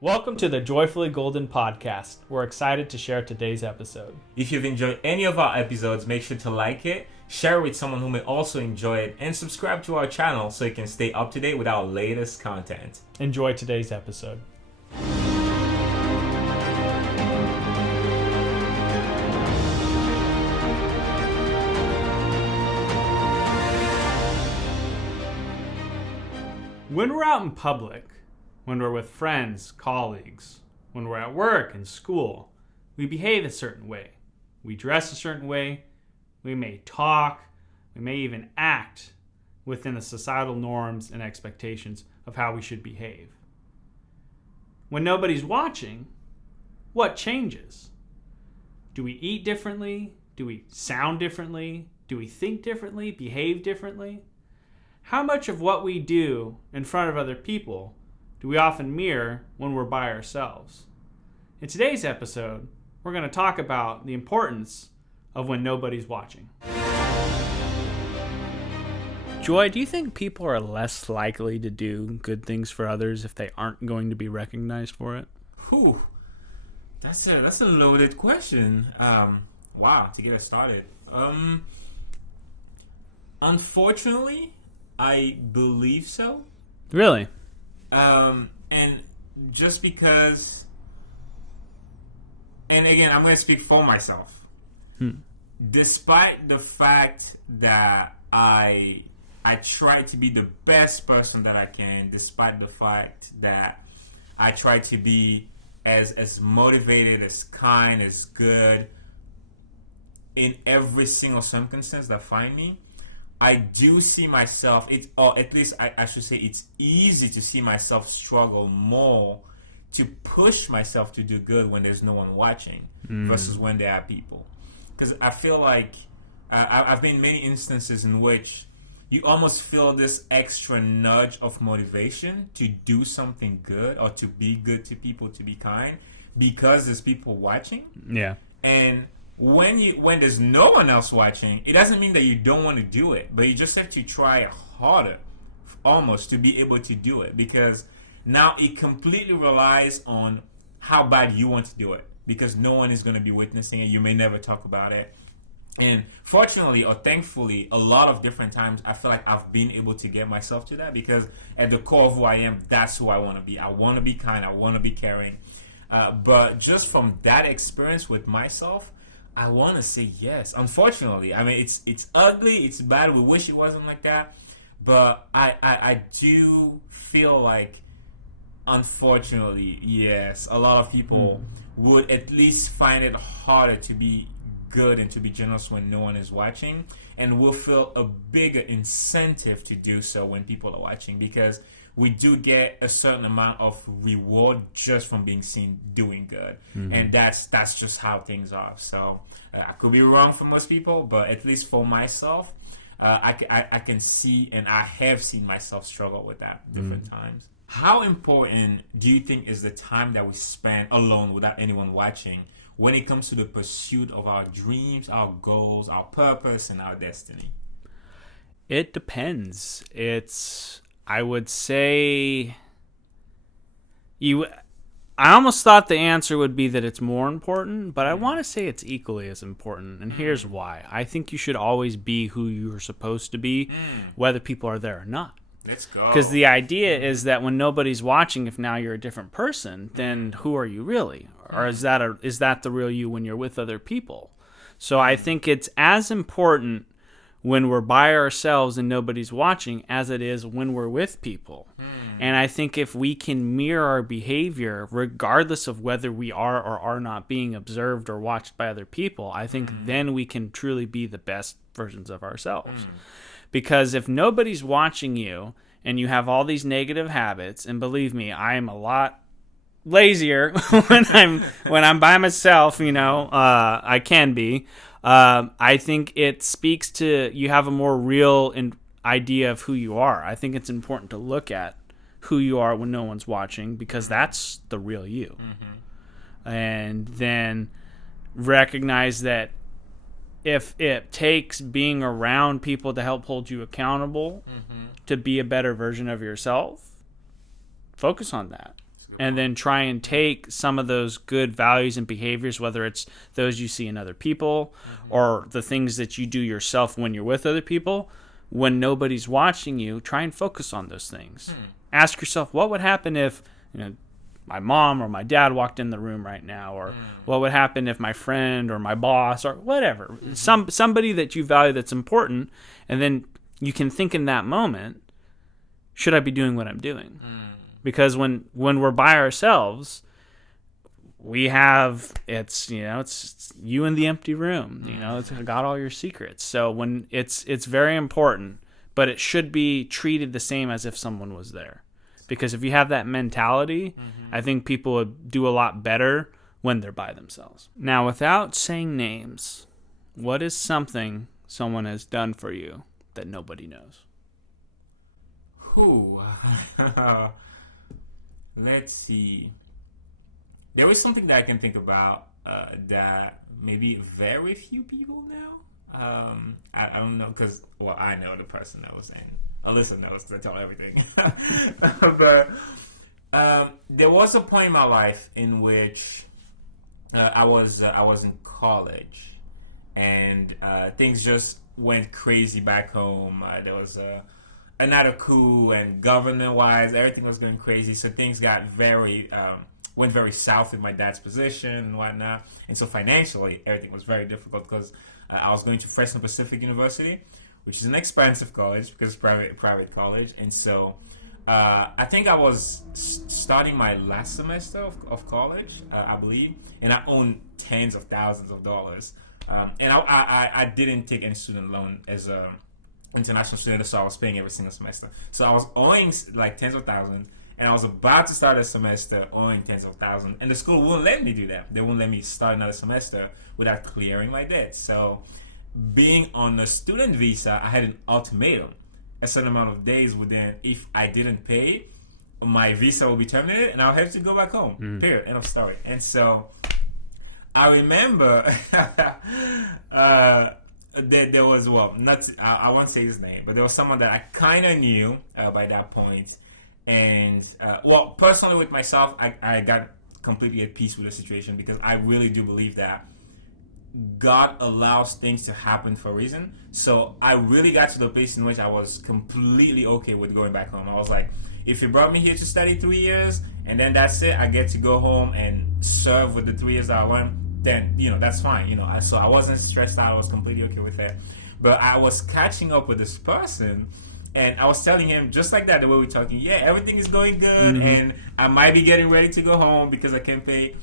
Welcome to the Joyfully Golden podcast. We're excited to share today's episode. If you've enjoyed any of our episodes, make sure to like it, share it with someone who may also enjoy it, and subscribe to our channel so you can stay up to date with our latest content. Enjoy today's episode. When we're out in public, when we're with friends, colleagues, when we're at work and school, we behave a certain way. We dress a certain way. We may talk. We may even act within the societal norms and expectations of how we should behave. When nobody's watching, what changes? Do we eat differently? Do we sound differently? Do we think differently? Behave differently? How much of what we do in front of other people do we often mirror when we're by ourselves? In today's episode, we're going to talk about the importance of when nobody's watching. Joy, do you think people are less likely to do good things for others if they aren't going to be recognized for it? Whew, that's a loaded question. Wow, to get us started. Unfortunately, I believe so. Really? And just because, and again, I'm going to speak for myself. Despite the fact that I try to be the best person that I can, despite the fact that I try to be as motivated, as kind, as good in every single circumstance that find me, I do see myself, or at least I should say it's easy to see myself struggle more to push myself to do good when there's no one watching versus when there are people. Because I feel like I've been in many instances in which you almost feel this extra nudge of motivation to do something good or to be good to people, to be kind, because there's people watching. Yeah. And when there's no one else watching, it doesn't mean that you don't want to do it, but you just have to try harder almost to be able to do it, because now it completely relies on how bad you want to do it, because no one is going to be witnessing it. You may never talk about it. And fortunately or thankfully, a lot of different times I feel like I've been able to get myself to that, because at the core of who I am, that's who I want to be. I want to be kind. I want to be caring. But just from that experience with myself, I want to say yes. Unfortunately, I mean, it's ugly, it's bad. We wish it wasn't like that, but I do feel like, unfortunately, yes, a lot of people would at least find it harder to be good and to be generous when no one is watching, and will feel a bigger incentive to do so when people are watching, because we do get a certain amount of reward just from being seen doing good. And that's just how things are. So I could be wrong for most people, but at least for myself, I can see, and I have seen myself struggle with that different times. How important do you think is the time that we spend alone without anyone watching when it comes to the pursuit of our dreams, our goals, our purpose, and our destiny? It depends. I would say I almost thought the answer would be that it's more important, but I want to say it's equally as important, and here's why. I think you should always be who you're supposed to be, whether people are there or not. Let's go. Because the idea is that when nobody's watching, if now you're a different person, then who are you really? Or is that the real you when you're with other people? So I think it's as important when we're by ourselves and nobody's watching as it is when we're with people. And I think if we can mirror our behavior, regardless of whether we are or are not being observed or watched by other people, I think then we can truly be the best versions of ourselves. Because if nobody's watching you and you have all these negative habits, and believe me, I am a lot lazier when I'm by myself, I can be. I think it speaks to you have a more real idea of who you are. I think it's important to look at who you are when no one's watching, because that's the real you. And then recognize that if it takes being around people to help hold you accountable to be a better version of yourself, focus on that. and then try and take some of those good values and behaviors, whether it's those you see in other people or the things that you do yourself when you're with other people. When nobody's watching you, try and focus on those things. Ask yourself, what would happen if, my mom or my dad walked in the room right now, or what would happen if my friend or my boss or whatever, somebody that you value that's important, and then you can think in that moment, should I be doing what I'm doing? Because when we're by ourselves, we have it's you in the empty room. It's got all your secrets. So when it's very important, but it should be treated the same as if someone was there. Because if you have that mentality, I think people would do a lot better when they're by themselves. Now, without saying names, what is something someone has done for you that nobody knows? Who? Let's see. There is something that I can think about that maybe very few people know. I don't know because, I know the person that was in. Alyssa knows because I tell everything. But there was a point in my life in which I was in college, and things just went crazy back home. There was another coup, and government-wise, everything was going crazy. So things got went very south with my dad's position and whatnot. And so financially, everything was very difficult because I was going to Fresno Pacific University, which is an expensive college because it's private college. And so I think I was starting my last semester of college, I believe, and I owned tens of thousands of dollars. And I didn't take any student loan as a international student, so I was paying every single semester. So I was owing like tens of thousands, and I was about to start a semester owing tens of thousands, and the school wouldn't let me do that. They wouldn't let me start another semester without clearing my debt. So being on a student visa, I had an ultimatum. A certain amount of days within, if I didn't pay, my visa will be terminated, and I'll have to go back home. Period. End of story. And so I remember there was, I won't say his name, but there was someone that I kind of knew by that point. And, personally with myself, I got completely at peace with the situation because I really do believe that God allows things to happen for a reason. So I really got to the place in which I was completely okay with going back home. I was like, if you brought me here to study 3 years and then that's it, I get to go home and serve with the 3 years that I learned, then, that's fine. So I wasn't stressed out. I was completely okay with that. But I was catching up with this person, and I was telling him just like that, the way we're talking, everything is going good, and I might be getting ready to go home because I can't pay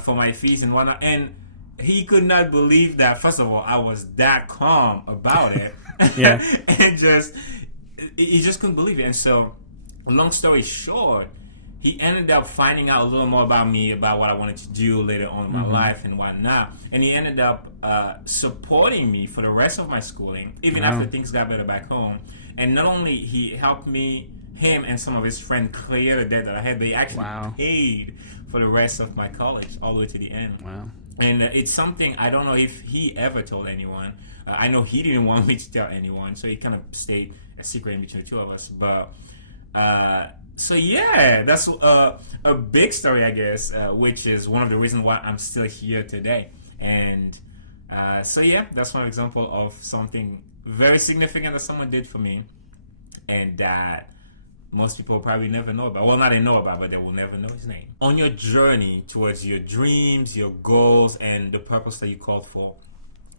for my fees and whatnot. And he could not believe that, first of all, I was that calm about it. And he just couldn't believe it. And so, long story short, he ended up finding out a little more about me, about what I wanted to do later on in my life and whatnot. And he ended up supporting me for the rest of my schooling, even after things got better back home. And not only he helped him and some of his friends clear the debt that I had, but he actually paid for the rest of my college all the way to the end. Wow. And it's something I don't know if he ever told anyone. I know he didn't want me to tell anyone, so he kind of stayed a secret in between the two of us. But that's a big story, I guess, which is one of the reasons why I'm still here today. And that's one example of something very significant that someone did for me, and that most people probably never know about. Well, not they know about, but they will never know his name. On your journey towards your dreams, your goals, and the purpose that you called for,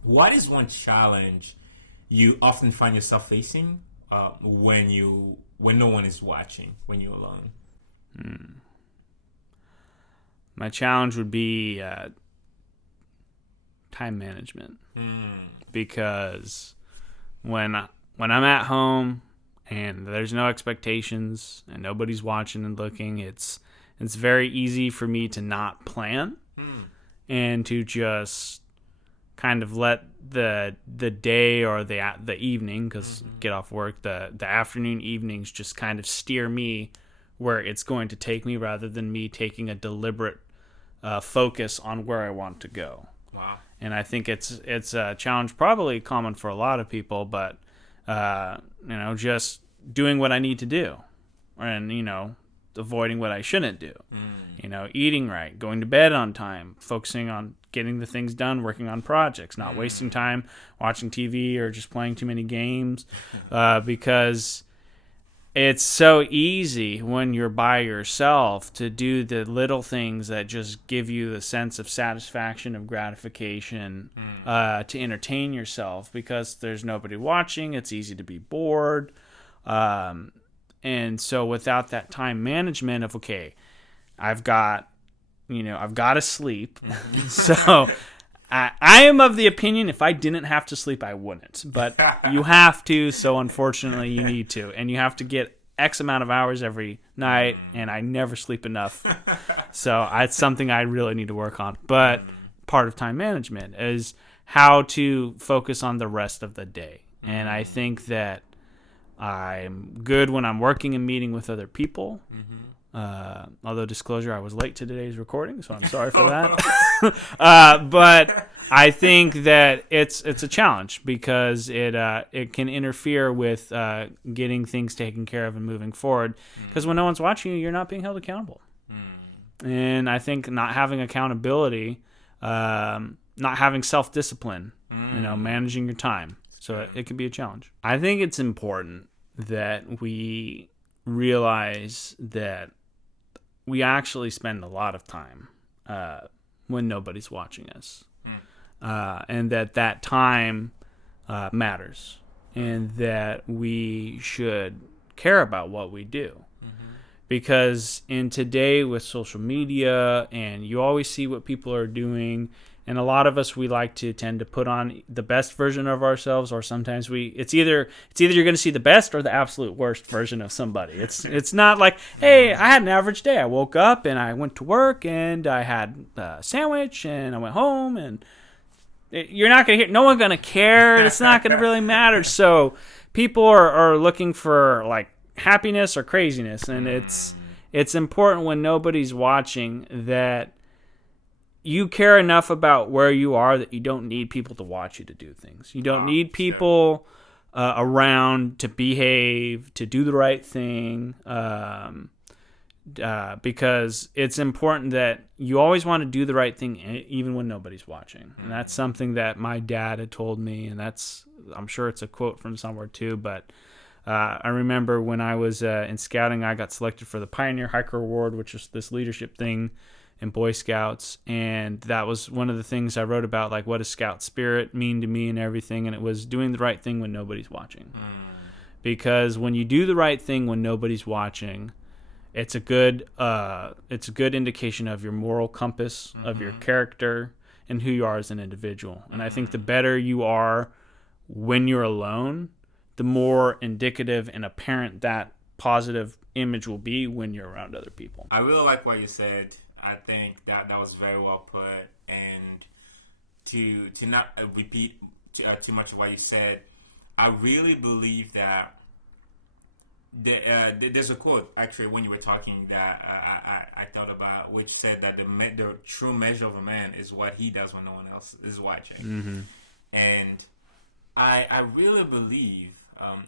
what is one challenge you often find yourself facing when no one is watching, when you're alone? My challenge would be time management, because when I'm at home and there's no expectations and nobody's watching and looking, it's very easy for me to not plan and to just kind of let the day or the evening, because get off work, the afternoon, evenings just kind of steer me where it's going to take me, rather than me taking a deliberate focus on where I want to go. Wow. And I think it's a challenge probably common for a lot of people, but just doing what I need to do, and avoiding what I shouldn't do. Eating right, going to bed on time, focusing on getting the things done, working on projects, not wasting time watching TV or just playing too many games, because it's so easy when you're by yourself to do the little things that just give you the sense of satisfaction, of gratification, to entertain yourself, because there's nobody watching. It's easy to be bored. And so without that time management of, okay, I've got to sleep. So I am of the opinion if I didn't have to sleep, I wouldn't. But you have to, so unfortunately you need to. And you have to get X amount of hours every night, and I never sleep enough. So it's something I really need to work on. But part of time management is how to focus on the rest of the day. And I think that I'm good when I'm working and meeting with other people. Although disclosure, I was late to today's recording, so I'm sorry for that. But I think that it's a challenge because it can interfere with getting things taken care of and moving forward. Because when no one's watching you, you're not being held accountable. And I think not having accountability, not having self-discipline, managing your time. So it can be a challenge. I think it's important that we realize that we actually spend a lot of time when nobody's watching us. And that time matters. And that we should care about what we do. Because in today with social media, and you always see what people are doing, and a lot of us, we like to tend to put on the best version of ourselves, or sometimes it's either you're going to see the best or the absolute worst version of somebody. It's not like, hey, I had an average day. I woke up and I went to work and I had a sandwich and I went home, and you're not going to hear, no one's going to care. It's not going to really matter. So people are looking for like happiness or craziness, and it's important when nobody's watching that you care enough about where you are that you don't need people to watch you to do things. You don't need people around to behave, to do the right thing, because it's important that you always want to do the right thing even when nobody's watching. And that's something that my dad had told me, and I'm sure it's a quote from somewhere too, but I remember when I was in scouting, I got selected for the Pioneer Hiker Award, which is this leadership thing in Boy Scouts, and that was one of the things I wrote about, like what does Scout spirit mean to me and everything, and it was doing the right thing when nobody's watching. Because when you do the right thing when nobody's watching, it's a good indication of your moral compass, of your character, and who you are as an individual. And I think the better you are when you're alone, the more indicative and apparent that positive image will be when you're around other people. I really like what you said. I think that was very well put. And to not repeat too much of what you said, I really believe that there's a quote, actually, when you were talking that I thought about, which said that the true measure of a man is what he does when no one else is watching. And I really believe,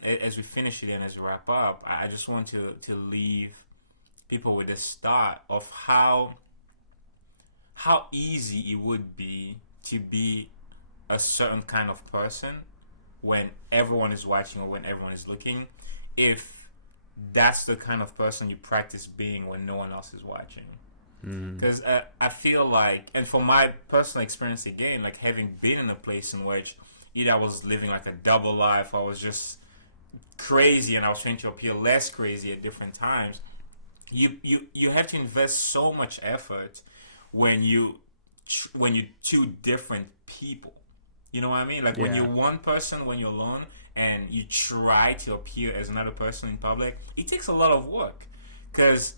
as we finish it and as we wrap up, I just want to leave people with this thought of how easy it would be to be a certain kind of person when everyone is watching or when everyone is looking, if that's the kind of person you practice being when no one else is watching. Because I feel like, and from my personal experience again, like having been in a place in which either I was living like a double life, or I was just crazy and I was trying to appear less crazy at different times, you have to invest so much effort when you two different people. You know what I mean? Like when you're one person, when you're alone, and you try to appear as another person in public, it takes a lot of work, because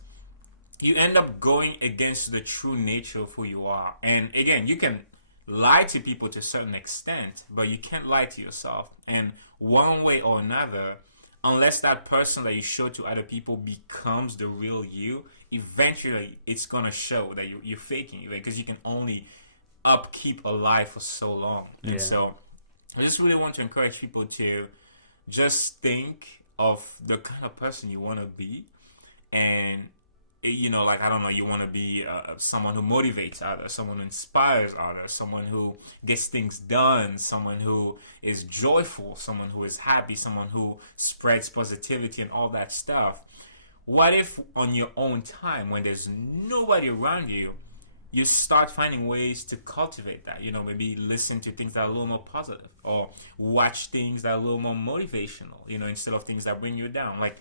you end up going against the true nature of who you are. And again, you can lie to people to a certain extent, but you can't lie to yourself. And one way or another, unless that person that you show to other people becomes the real you, eventually it's going to show that you're faking it, because you can only upkeep a lie for so long. And so I just really want to encourage people to just think of the kind of person you want to be, and like, I don't know, you want to be someone who motivates others, someone who inspires others, someone who gets things done, someone who is joyful, someone who is happy, someone who spreads positivity and all that stuff. What if on your own time, when there's nobody around you, you start finding ways to cultivate that? Maybe listen to things that are a little more positive, or watch things that are a little more motivational, instead of things that bring you down. Like,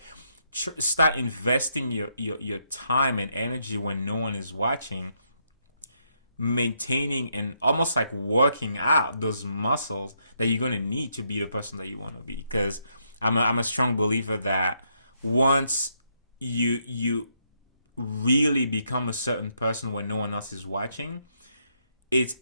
start investing your time and energy when no one is watching, maintaining and almost like working out those muscles that you're going to need to be the person that you want to be. Because I'm a strong believer that once you really become a certain person when no one else is watching, it's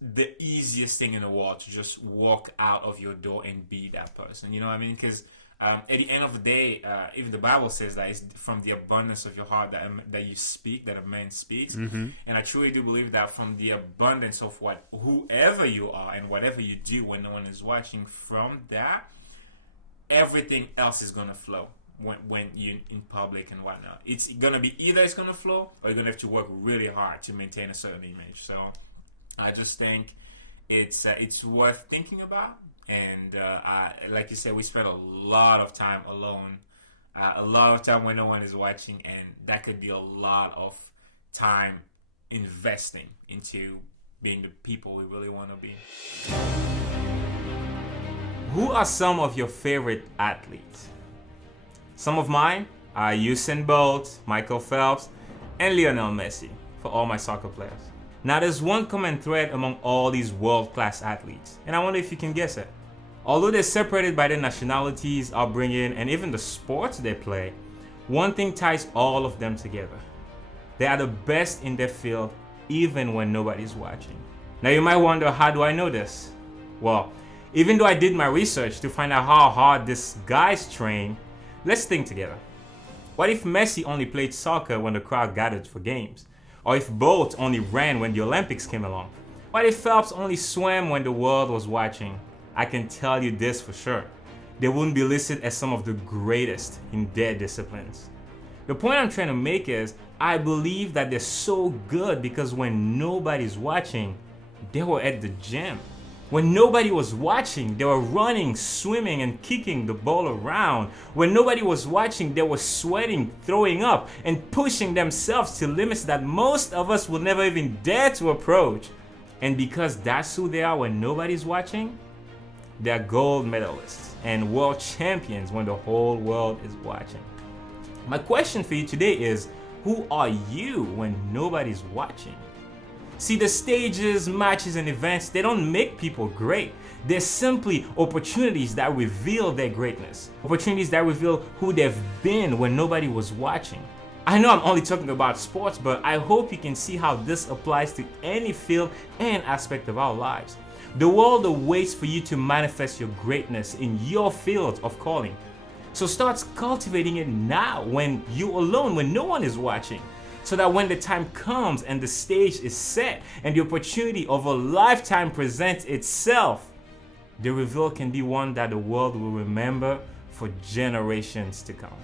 the easiest thing in the world to just walk out of your door and be that person. You know what I mean? Because at the end of the day, even the Bible says that it's from the abundance of your heart that you speak, that a man speaks. And I truly do believe that from the abundance of whoever you are and whatever you do when no one is watching, from that, everything else is going to flow when you're in public and whatnot. It's going to be either it's going to flow, or you're going to have to work really hard to maintain a certain image. So I just think it's worth thinking about. And like you said, we spend a lot of time alone, a lot of time when no one is watching, and that could be a lot of time investing into being the people we really want to be. Who are some of your favorite athletes? Some of mine are Usain Bolt, Michael Phelps, and Lionel Messi, for all my soccer players. Now, there's one common thread among all these world-class athletes, and I wonder if you can guess it. Although they're separated by their nationalities, upbringing, and even the sports they play, one thing ties all of them together. They are the best in their field, even when nobody's watching. Now, you might wonder, how do I know this? Well, even though I did my research to find out how hard these guys train, let's think together. What if Messi only played soccer when the crowd gathered for games? Or if Bolt only ran when the Olympics came along? What if Phelps only swam when the world was watching? I can tell you this for sure. They wouldn't be listed as some of the greatest in their disciplines. The point I'm trying to make is, I believe that they're so good because when nobody's watching, they were at the gym. When nobody was watching, they were running, swimming, and kicking the ball around. When nobody was watching, they were sweating, throwing up, and pushing themselves to limits that most of us will never even dare to approach. And because that's who they are when nobody's watching, they're gold medalists and world champions when the whole world is watching. My question for you today is, who are you when nobody's watching? See, the stages, matches, and events, they don't make people great. They're simply opportunities that reveal their greatness. Opportunities that reveal who they've been when nobody was watching. I know I'm only talking about sports, but I hope you can see how this applies to any field and aspect of our lives. The world awaits for you to manifest your greatness in your field of calling. So start cultivating it now, when you're alone, when no one is watching. So that when the time comes and the stage is set and the opportunity of a lifetime presents itself, the reveal can be one that the world will remember for generations to come.